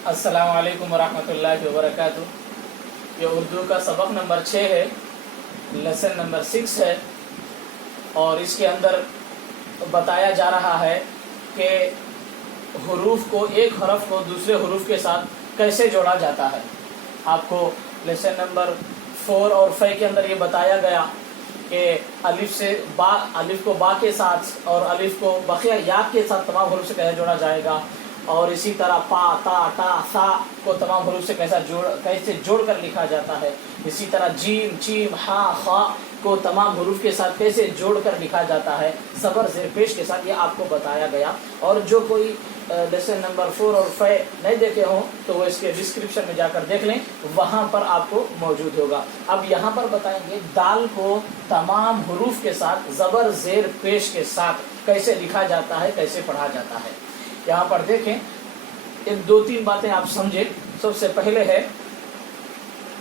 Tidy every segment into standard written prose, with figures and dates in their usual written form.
अस्सलाम वालेकुम वरहमतुल्लाहि वबरकातुह। ये उर्दू का सबक नंबर 6 है, लेसन नंबर 6 है और इसके अंदर बताया जा रहा है कि हुरूफ को, एक हरफ को दूसरे हुरूफ के साथ कैसे जोड़ा जाता है। आपको लेसन नंबर 4 और 5 के अंदर ये बताया गया कि अलिफ से बा, अलिफ को बा के साथ और अलिफ को बक़िया या के साथ तमाम हुरूफ से कैसे जोड़ा जाएगा, और इसी तरह पा, ता, टा, सा को तमाम हुरूफ से कैसे जोड़ कर लिखा जाता है। इसी तरह जीम, चीम, हा, खा को तमाम हुरूफ के साथ कैसे जोड़ कर लिखा जाता है, ज़बर ज़ेर पेश के साथ, ये आपको बताया गया। और जो कोई लेसन नंबर 4 और 5 नहीं देखे हों तो वो इसके डिस्क्रिप्शन में जाकर देख लें, वहाँ पर आपको मौजूद होगा। अब यहाँ पर बताएंगे दाल को तमाम हुरूफ के साथ ज़बर ज़ेर पेश के साथ कैसे लिखा जाता है, कैसे पढ़ा जाता है। यहाँ पर देखें, एक 2-3 बातें आप समझें। सबसे पहले है,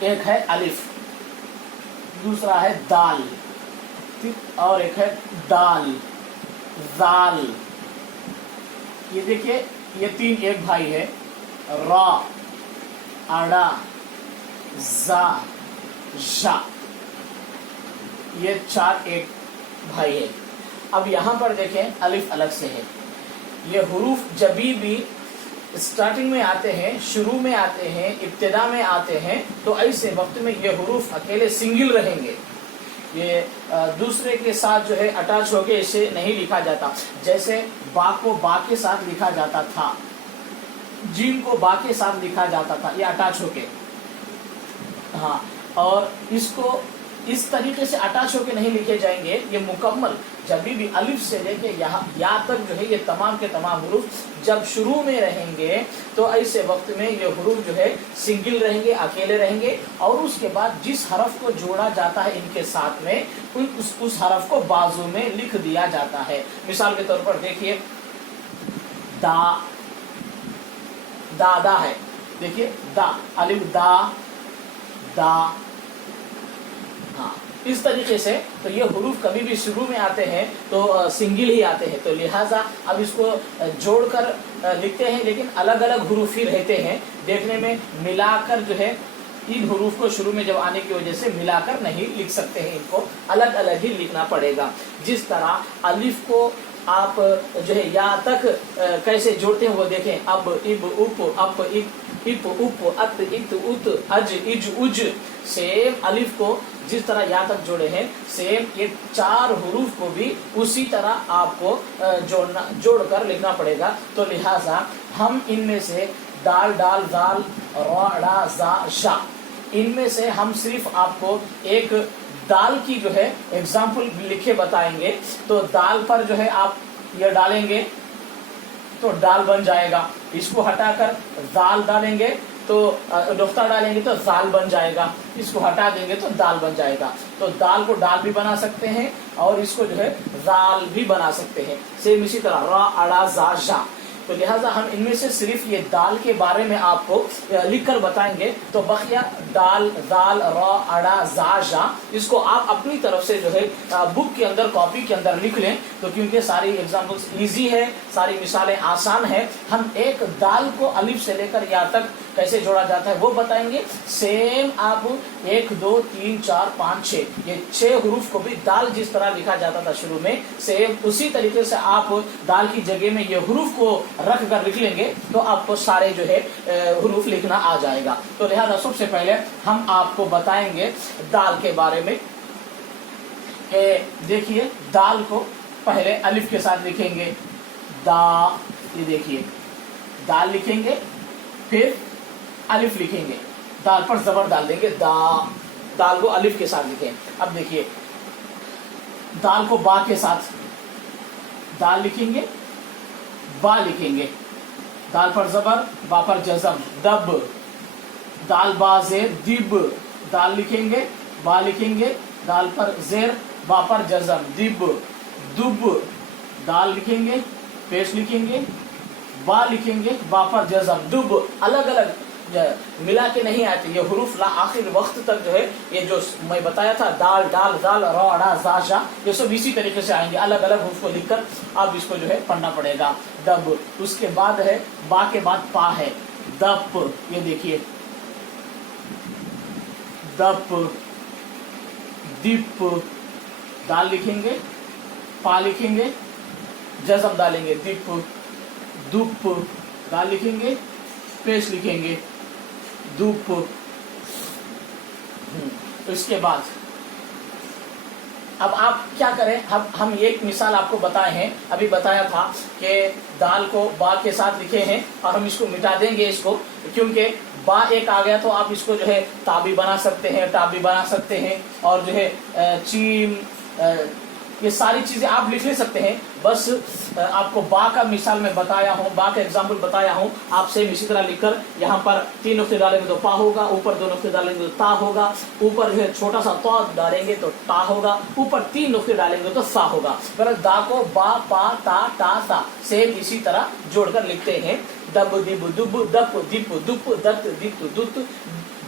एक है अलिफ, दूसरा है दाल, और एक है दाल, जाल। ये देखिए, ये 3 एक भाई है, रा, अड़ा, जा, जा, ये 4 एक भाई है। अब यहाँ पर देखें, अलिफ अलग से है। ये हुरूफ जब भी स्टार्टिंग में आते हैं, शुरू में आते हैं, इब्तिदा में आते हैं, तो ऐसे वक्त में ये हुरूफ अकेले सिंगल रहेंगे। ये दूसरे के साथ जो है अटैच होके इसे नहीं लिखा जाता। जैसे बा को बा के साथ लिखा जाता था, जीम को बा के साथ लिखा जाता था, ये अटैच होके। हाँ, और इसको इस तरीके से अटैच होके नहीं लिखे जाएंगे। ये मुकम्मल जब भी अलिफ से लेके यहाँ या तक जो है, ये तमाम के तमाम हुरूफ जब शुरू में रहेंगे तो ऐसे वक्त में ये हुरूफ जो है सिंगल रहेंगे, अकेले रहेंगे। और उसके बाद जिस हरफ को जोड़ा जाता है इनके साथ में, उस हरफ को बाजू में लिख दिया जाता है। मिसाल के तौर पर देखिए, दा, दादा है, देखिए दा, अलिफ दा, दा, हाँ, इस तरीके से। तो ये हुरूफ कभी भी शुरू में आते हैं तो सिंगल ही आते हैं, तो लिहाजा अब इसको जोड़कर लिखते हैं, लेकिन अलग अलग हुरूफ ही रहते हैं। देखने में मिलाकर जो है, इन हुरूफ को शुरू में जब आने की वजह से मिलाकर नहीं लिख सकते हैं, इनको अलग अलग ही लिखना पड़ेगा। जिस तरह अलिफ को आप जो है या तक कैसे जोड़ते हैं वो देखें। अब, इब, उप, अप, इप, उप, अत, इत, उत, अज, इज, उज। सेम अलिफ को जिस तरह या तक जोड़े हैं, सेम ये 4 हुरूफ को भी उसी तरह आपको जोड़कर लिखना पड़ेगा। तो लिहाजा हम इनमें से दाल, डाल, दाल, रा, डा, जा, शा, इनमें से हम सिर्फ आपको एक दाल की जो है एग्जाम्पल लिखे बताएंगे। तो दाल पर जो है आप ये डालेंगे तो दाल बन जाएगा। इसको हटाकर दाल डालेंगे तो नुक्ता डालेंगे तो दाल बन जाएगा। इसको हटा देंगे तो दाल बन जाएगा। तो दाल को डाल भी बना सकते हैं और इसको जो है दाल भी बना सकते हैं। सेम इसी तरह रा, अड़ा, जा, जा। तो लिहाजा हम इनमें से सिर्फ ये दाल के बारे में आपको लिखकर बताएंगे। तो बकिया दाल, दाल, रा, अड़ा, जा, जा, इसको आप अपनी तरफ से जो है बुक के अंदर, कॉपी के अंदर लिख लें। तो क्योंकि सारी एग्जाम्पल्स इजी है, सारी मिसालें आसान है, हम एक दाल को अलिफ से लेकर या तक कैसे जोड़ा जाता है वो बताएंगे। सेम आप 1, 2, 3, 4, 5, 6, ये 6 हुरूफ को भी दाल जिस तरह लिखा जाता था शुरू में, सेम उसी तरीके से आप दाल की जगह में ये हुरूफ को रख कर लिख लेंगे तो आपको सारे जो है हुरूफ लिखना आ जाएगा। तो लिहाजा सबसे पहले हम आपको बताएंगे दाल के बारे में। देखिए, दाल को पहले अलिफ के साथ लिखेंगे, दा, ये देखिए दाल लिखेंगे, फिर अलिफ लिखेंगे, दाल पर जबर डाल देंगे, दा, दाल को अलिफ के साथ लिखें। अब देखिए, दाल को बा के साथ दाल लिखेंगे, बा लिखेंगे, दाल पर जबर, बा पर जज़म, दब, दाल बा ज़ेर, दिब, दाल लिखेंगे, बा लिखेंगे, दाल पर ज़ेर, बा पर जज़म, दिब, दुब, दाल लिखेंगे, पेश लिखेंगे, बा लिखेंगे, बा पर जज़म, दुब। अलग अलग मिला के नहीं आते ये हुरूफ ला आखिर वक्त तक जो है, ये जो मैं बताया था दाल, डाल, दाल, रा, डा, जा, शा, ये सब इसी तरीके से आएंगे। अलग अलग हुरूफ को लिखकर अब इसको जो है पढ़ना पड़ेगा। दब, उसके बाद है बा के बाद पा है, दप, ये देखिए दप, दीप, दाल लिखेंगे, पा लिखेंगे, जज़म डालेंगे, दीप, दुप, दाल लिखेंगे, पेश लिखेंगे, धूप। इसके बाद अब आप क्या करें, हम एक मिसाल आपको बताए हैं, अभी बताया था कि दाल को बा के साथ लिखे हैं और हम इसको मिटा देंगे इसको, क्योंकि बा एक आ गया तो आप इसको जो है ता भी बना सकते हैं, टा भी बना सकते हैं, और जो है चीम, ये सारी चीज़ें आप लिख ले सकते हैं। बस आपको बा का मिसाल में बताया हूँ, बा का एग्जाम्पल बताया हूँ, आप सेम इसी तरह लिखकर यहाँ पर 3 नुक्ते डालेंगे तो पा होगा, ऊपर 2 नुक्ते डालेंगे तो ता होगा, ऊपर जो है छोटा सा तो डालेंगे तो ता होगा, ऊपर 3 नुक्ते डालेंगे तो सा होगा। पर दा को बा, पा, ता, टा, सा सेम इसी तरह जोड़कर लिखते हैं। दब, दिब, दुब, दप, दिप, दुप, दत, दित, दुत,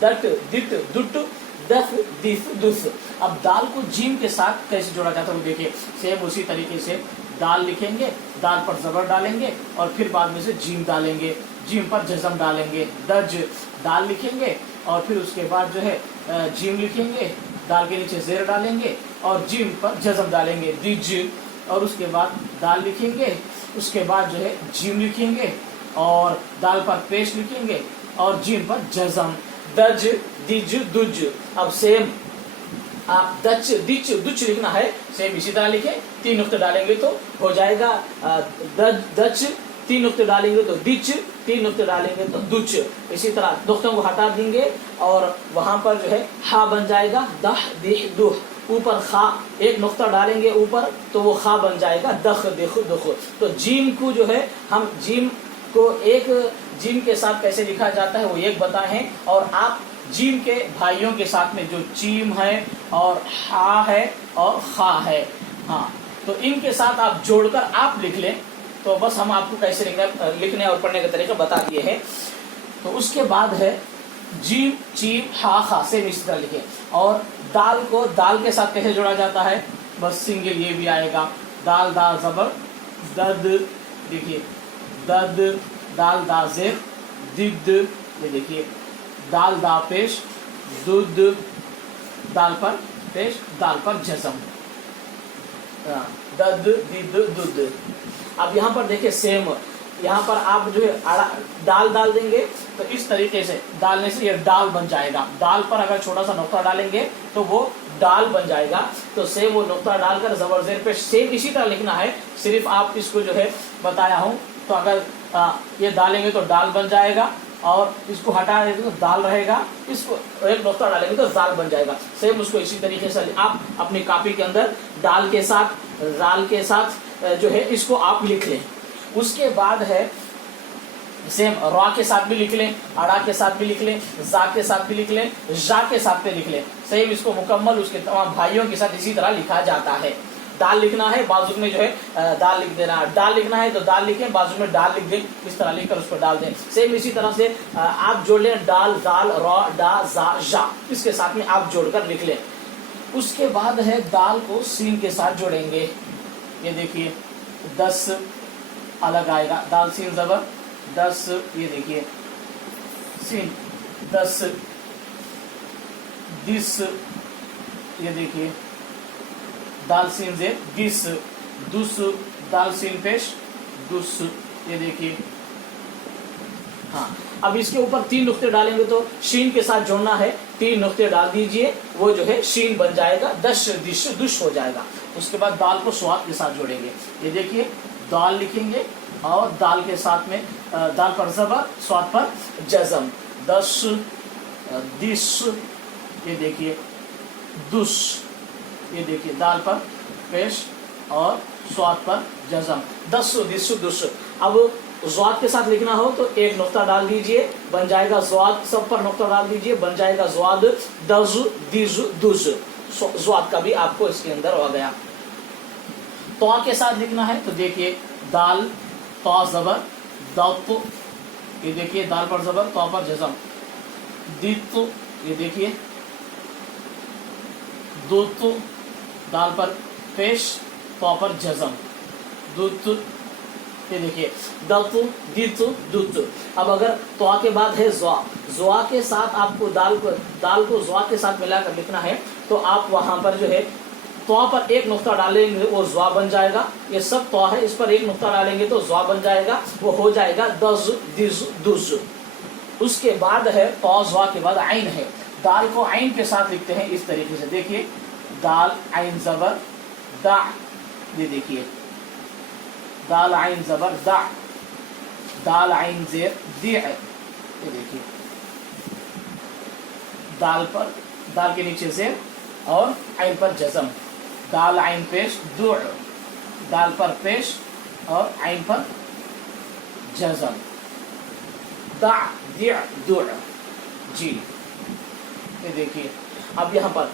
दट, दिट, दुट, दफ, दिस, दुस। अब दाल को जीम के साथ कैसे जोड़ा जाता है वो देखिए, सेम उसी तरीके से दाल लिखेंगे, दाल पर जबर डालेंगे और फिर बाद में से जीम डालेंगे, जीम पर जज़म डालेंगे, दज, दाल लिखेंगे और फिर उसके बाद जो है जीम लिखेंगे, दाल के नीचे जेर डालेंगे और जीम पर जज़म डालेंगे, दिज, और उसके बाद दाल लिखेंगे, उसके बाद जो है जीम लिखेंगे और दाल पर पेश लिखेंगे और जीम पर जज़म, दज, दिज, दुज। अब सेम आप दच, दिच, दुच लिखना है, सेम इसी तरह लिखें, 3 नुक्ते डालेंगे तो हो जाएगा दच, 3 नुक्ते डालेंगे तो दिच, 3 नुक्ते डालेंगे तो दुच। इसी तरह नुक्तों को हटा देंगे और वहां पर जो है हा बन जाएगा, दह, दिह, दुह। ऊपर खा, एक नुक्ता डालेंगे ऊपर तो वो खा बन जाएगा, दख, दिख, दुख। तो जीम को जो है हम जीम को एक जीम के साथ कैसे लिखा जाता है वो एक बताए हैं, और आप जीम के भाइयों के साथ में जो चीम है और हा है और खा है, हाँ, तो इनके साथ आप जोड़कर आप लिख लें तो बस हम आपको कैसे लिखने और पढ़ने का तरीका बता दिए हैं। तो उसके बाद है जीम, चीम, हा, खा से इस तरह लिखें। और दाल को दाल के साथ कैसे जोड़ा जाता है, बस सिंगल ये भी आएगा, दाल, दाल जबर, दद, देखिए दद, दाल, दा जेर, दिद, ये देखिए दाल, दा पेश, दूध, दाल पर पेश, दाल पर जज़म, दद, दिद, दुद। अब यहाँ पर देखिए सेम, यहाँ पर आप जो है दाल डाल देंगे तो इस तरीके से डालने से ये दाल बन जाएगा। दाल पर अगर छोटा सा नुक्ता डालेंगे तो वो दाल बन जाएगा। तो सेम वो नुक्ता डालकर जबर जेर पे सेम इसी तरह लिखना है, सिर्फ आप इसको जो है बताया हूँ। तो अगर ये डालेंगे तो दाल बन जाएगा और इसको हटा देंगे तो दाल रहेगा, इसको एक नुक्ता डालेंगे तो दाल बन जाएगा। सेम उसको इसी तरीके से आप अपनी कॉपी के अंदर दाल के साथ जो है इसको आप लिख लें। उसके बाद है सेम रा के साथ भी लिख लें, अड़ा के साथ भी लिख लें, जा के साथ भी लिख लें, जा के साथ भी लिख लें। सेम इसको मुकम्मल उसके तमाम भाइयों के साथ इसी तरह लिखा जाता है। दाल लिखना है, बाजू में जो है दाल लिख देना है, दाल लिखना है तो दाल लिखें, बाजू में दाल लिख दें, इस तरह लिखकर उसको डाल दें। सेम इसी तरह से आप जोड़ लें, दाल, दाल, रा, डा, जा, जा, इसके साथ में आप जोड़कर लिख लें। उसके बाद है दाल को सीन के साथ जोड़ेंगे। ये देखिए 10 अलग आएगा, दाल सीन जबर 10, ये देखिए सीन 10, दिस, ये देखिए दाल सीन जेर दिस, दुस, दाल सीन पेश दुस, ये देखिए। हाँ, अब इसके ऊपर 3 नुक्ते डालेंगे तो शीन के साथ जोड़ना है, 3 नुक्ते डाल दीजिए, वो जो है शीन बन जाएगा, दश, दिश, दुश हो जाएगा। उसके बाद दाल को स्वाद के साथ जोड़ेंगे। ये देखिए दाल लिखेंगे और दाल के साथ में दाल पर जबर, स्वाद पर जज़म, 10, दिश, ये देखिए दुश, ये देखिए दाल पर पेश और स्वाद पर जज़म, 10, दिश, दुश। अब ज़्वाद के साथ लिखना हो तो एक नुक्ता डाल दीजिए, बन जाएगा ज़्वाद, सब पर नुक्ता डाल दीजिए, बन जाएगा ज़्वाद, दज, दिज, दुज। ज़्वाद का भी आपको इसके अंदर हो गया। तवा के साथ लिखना है तो देखिए दाल, तवा जबर, दप, ये देखिए दाल पर जबर, तवा पर जज़म, दित, ये देखिए दूत, दाल पर पेश, तवा पर जज़म, दूत, ये देखिए दतु दितु दुतु। अब अगर त्वा के बाद है ज़्वा के साथ आपको दाल को ज़्वा के साथ मिलाकर लिखना है, तो आप वहां पर जो है त्वा पर एक नुक्ता डालेंगे वो ज़्वा बन जाएगा। ये सब त्वा है, इस पर एक नुक्ता डालेंगे तो ज़्वा बन जाएगा, वो हो जाएगा दज दिज दुज। उसके बाद है तौ ज़्वा के बाद आइन है, दाल को आइन के साथ लिखते हैं इस तरीके से। देखिए दाल आइन ज़बर दा, ये देखिए दाल आइन ज़बर दा, दाल आइन ज़ेर दी, ये देखिए दाल के नीचे ज़ेर और आइन पर जज़म, दाल आइन पेश दु, दाल पर पेश और आइन पर जज़म, दा दी दु। जी ये देखिए अब यहाँ पर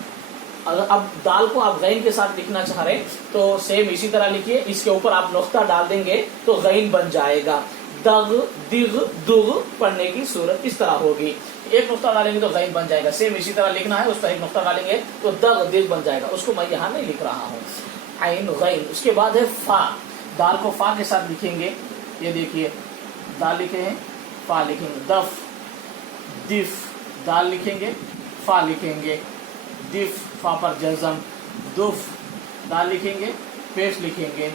अब दाल को आप गैन के साथ लिखना चाह रहे तो सेम इसी तरह लिखिए, इसके ऊपर आप नुक्ता डाल देंगे तो गैन बन जाएगा। दग दिग दुग पढ़ने की सूरत इस तरह होगी, एक नुक्ता डालेंगे तो गैन बन जाएगा। सेम इसी तरह लिखना है, उस पर एक नुक्ता डालेंगे तो दग दिग बन जाएगा। उसको मैं यहाँ नहीं लिख रहा हूँ, आइन गैन। उसके बाद है फा, दाल को फा के साथ लिखेंगे। ये देखिए दाल लिखे हैं, फा लिखेंगे, दफ दिफ, दाल लिखेंगे फा लिखेंगे, दिफ फा पर जज़म, दुफ दाल लिखेंगे पेश लिखेंगे,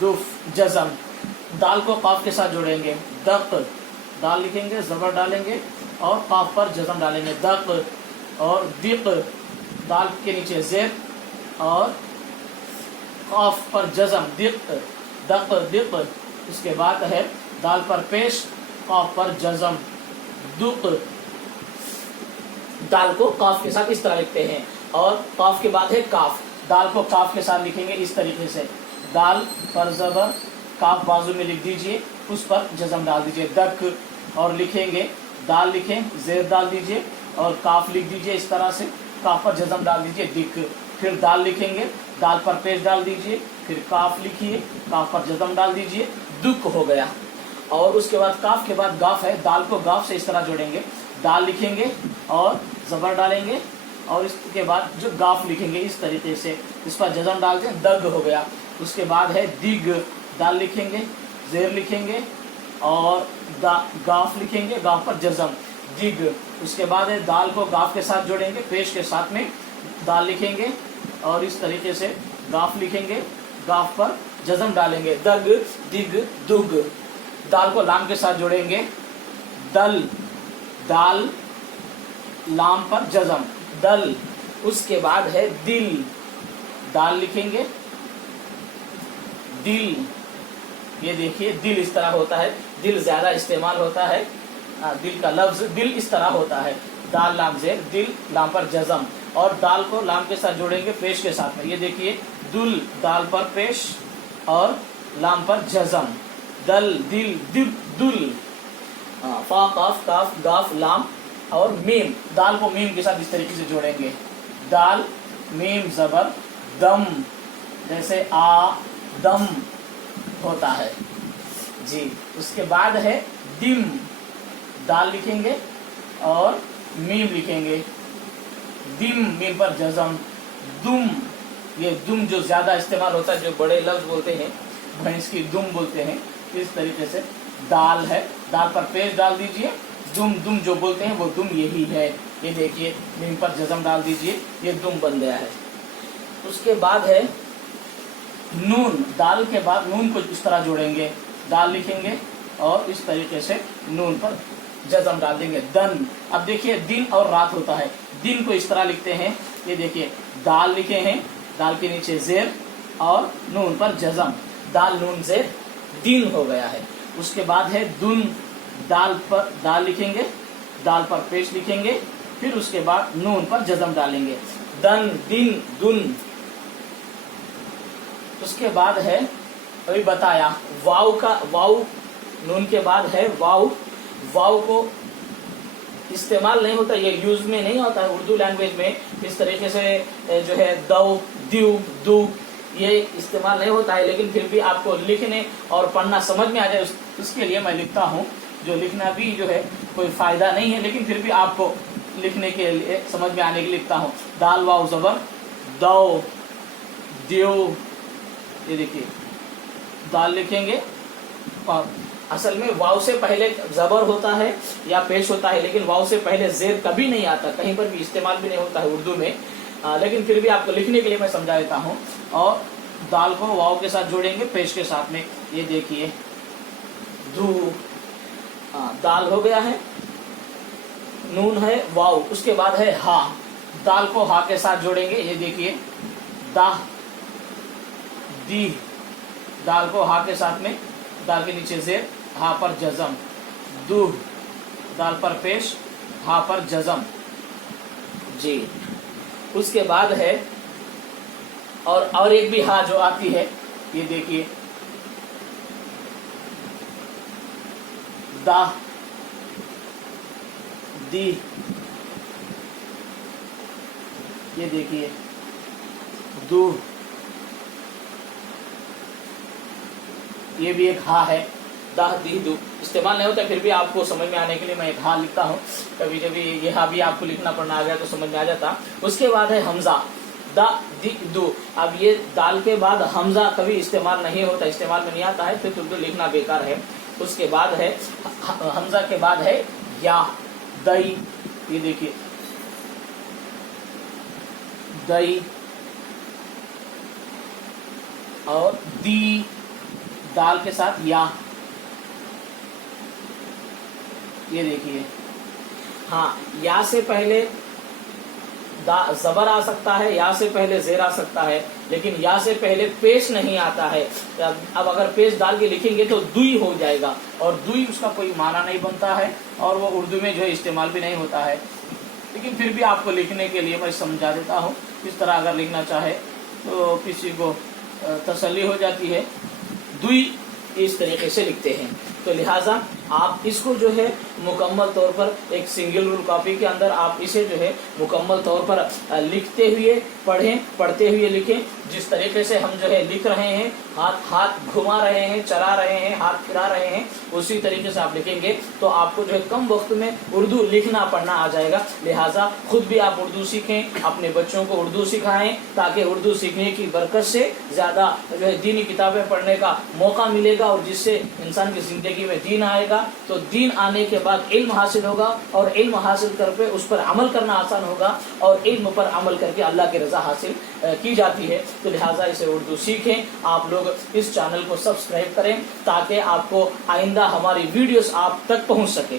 दुफ जज़म। दाल को काफ के साथ जोड़ेंगे, दक दाल लिखेंगे ज़बर डालेंगे और काफ पर जज़म डालेंगे, दक। और दिक दाल के नीचे ज़ेर और काफ पर जज़म, दिक दक दिक। उसके बाद है दाल पर पेश काफ पर जज़म, दुक। दाल को काफ के साथ इस तरह लिखते हैं। और काफ के बाद है काफ, दाल को काफ के साथ लिखेंगे इस तरीके से, दाल पर ज़बर काफ बाजू में लिख दीजिए, उस पर जज़म डाल दीजिए, दक। और लिखेंगे दाल लिखें ज़ेर डाल दीजिए और काफ लिख दीजिए इस तरह से, काफ पर जज़म डाल दीजिए, दिक। फिर दाल लिखेंगे, दाल पर पेश डाल दीजिए, फिर काफ लिखिए, काफ पर जज़म डाल दीजिए, दुक हो गया। और उसके बाद काफ के बाद गाफ है, दाल को गाफ से इस तरह जोड़ेंगे, दाल लिखेंगे और ज़बर डालेंगे और इसके बाद जो गाफ लिखेंगे इस तरीके से, इस पर जज़म डाल दें, दग हो गया। उसके बाद है दिग, दाल लिखेंगे ज़ेर लिखेंगे और गाफ लिखेंगे, गाफ पर जज़म, दिग। उसके बाद है दाल को गाफ के साथ जोड़ेंगे, पेश के साथ में दाल लिखेंगे और इस तरीके से गाफ लिखेंगे, गाफ पर जज़म डालेंगे, दग दिग दुग। दाल को लाम के साथ जोड़ेंगे, दल दाल लाम पर जज़म, दल। उसके बाद है दिल, दाल लिखेंगे दिल, ये देखिए दिल इस तरह होता है, दिल ज़्यादा इस्तेमाल होता है, दिल का लफ्ज़ दिल इस तरह होता है, दाल लाम ज़ेर, दिल लाम पर जज़म। और दाल को लाम के साथ जोड़ेंगे पेश के साथ में, ये देखिए दुल दाल पर पेश और लाम पर जज़म, दल दिल दिल दुल। फा काफ काफ गाफ लाम और मीम, दाल को मीम के साथ इस तरीके से जोड़ेंगे, दाल मीम ज़बर दम, जैसे आ दम होता है जी। उसके बाद है दिम, दाल लिखेंगे और मीम लिखेंगे, दिम मीम पर जज़म, दुम। ये दुम जो ज़्यादा इस्तेमाल होता है, जो बड़े लफ्ज़ बोलते हैं, भैंस की दुम बोलते हैं, इस तरीके से दाल है, दाल पर पेश डाल दीजिए, दुम दुम जो बोलते हैं वो दुम यही है, ये देखिए मीम पर जज़म डाल दीजिए, ये दुम बन गया है। उसके बाद है नून, दाल के बाद नून को इस तरह जोड़ेंगे, दाल लिखेंगे और इस तरीके से नून पर जज़म डाल देंगे, दन। अब देखिए दिन और रात होता है, दिन को इस तरह लिखते हैं, ये देखिए दाल लिखे हैं, दाल के नीचे ज़ेर और नून पर जज़म, दाल नून ज़ेर, दिन हो गया है। उसके बाद है दुन, दाल पर दाल लिखेंगे, दाल पर पेश लिखेंगे, फिर उसके बाद नून पर जज़म डालेंगे, दन दिन दुन। उसके बाद है अभी बताया वाव का, वाव नून के बाद है वाव, वाव को इस्तेमाल नहीं होता, ये यूज में नहीं होता है उर्दू लैंग्वेज में इस तरीके से जो है दो द्यू दू, ये इस्तेमाल नहीं होता है, लेकिन फिर भी आपको लिखने और पढ़ना समझ में आ जाए उसके लिए मैं लिखता हूँ। जो लिखना भी जो है कोई फ़ायदा नहीं है, लेकिन फिर भी आपको लिखने के लिए समझ में आने के लिए लिखता हूँ। दाल वाव ज़बर दो द्यो, ये देखिए दाल लिखेंगे असल में वाव से पहले ज़बर होता है या पेश होता है, लेकिन वाव से पहले ज़ेर कभी नहीं आता, कहीं पर भी इस्तेमाल भी नहीं होता है उर्दू में। लेकिन फिर भी आपको लिखने के लिए मैं समझा देता हूँ। और दाल को वाव के साथ जोड़ेंगे पेश के साथ में। ये देखिए दू, दाल हो गया है, नून है, वाव, उसके बाद है हा, दाल को हा के साथ जोड़ेंगे। ये देखिए दाह, दी, दाल को हा के साथ में, दाल के नीचे ज़ेर, हा पर जज़म, दूह, दाल पर पेश, हा पर जज़म जी। उसके बाद है और एक भी हा जो आती है, ये देखिए दाह, दी, ये देखिए दूह, ये भी एक हा है, दाह दी दू। इस्तेमाल नहीं होता, फिर भी आपको समझ में आने के लिए मैं एक हा लिखता हूँ। कभी कभी ये हा भी आपको लिखना पड़ना आ गया तो समझ में आ जाता। उसके बाद है हमजा, दा दी दू। अब ये दाल के बाद हमजा कभी इस्तेमाल नहीं होता, इस्तेमाल में नहीं आता है, फिर उर्दू लिखना बेकार है। उसके बाद है हमजा के बाद है या, दई, ये देखिए दई, और दी, दाल के साथ या, ये देखिए। हाँ, या से पहले ज़बर आ सकता है, या से पहले ज़ेर आ सकता है, लेकिन या से पहले पेश नहीं आता है। अब अगर पेश डाल के लिखेंगे तो दुई हो जाएगा, और दुई उसका कोई माना नहीं बनता है, और वो उर्दू में जो है इस्तेमाल भी नहीं होता है। लेकिन फिर भी आपको लिखने के लिए मैं समझा देता हूँ। इस तरह अगर लिखना चाहे तो किसी को तसल्ली हो जाती है। दुई इस तरीके से लिखते हैं। तो लिहाजा आप इसको जो है मुकम्मल तौर पर एक सिंगल रूल कॉपी के अंदर आप इसे जो है मुकम्मल तौर पर लिखते हुए पढ़ें, पढ़ते हुए लिखें। जिस तरीके से हम जो है लिख रहे हैं, हाथ घुमा रहे हैं, चला रहे हैं, हाथ फिरा रहे हैं, उसी तरीके से आप लिखेंगे तो आपको जो है कम वक्त में उर्दू लिखना पढ़ना आ जाएगा। लिहाजा खुद भी आप उर्दू सीखें, अपने बच्चों को उर्दू सिखाएं, ताकि उर्दू सीखने की बरकत से ज़्यादा जो है दीनी किताबें पढ़ने का मौका मिलेगा, और जिससे इंसान की ज़िंदगी में दीन आएगा। तो दीन आने के बाद इल्म हासिल होगा, और इल्म हासिल करके उस पर अमल करना आसान होगा, और इल्म पर अमल करके अल्लाह की रज़ा हासिल की जाती है। तो लिहाजा इसे उर्दू सीखें। आप लोग इस चैनल को सब्सक्राइब करें ताकि आपको आइंदा हमारी वीडियोस आप तक पहुंच सके।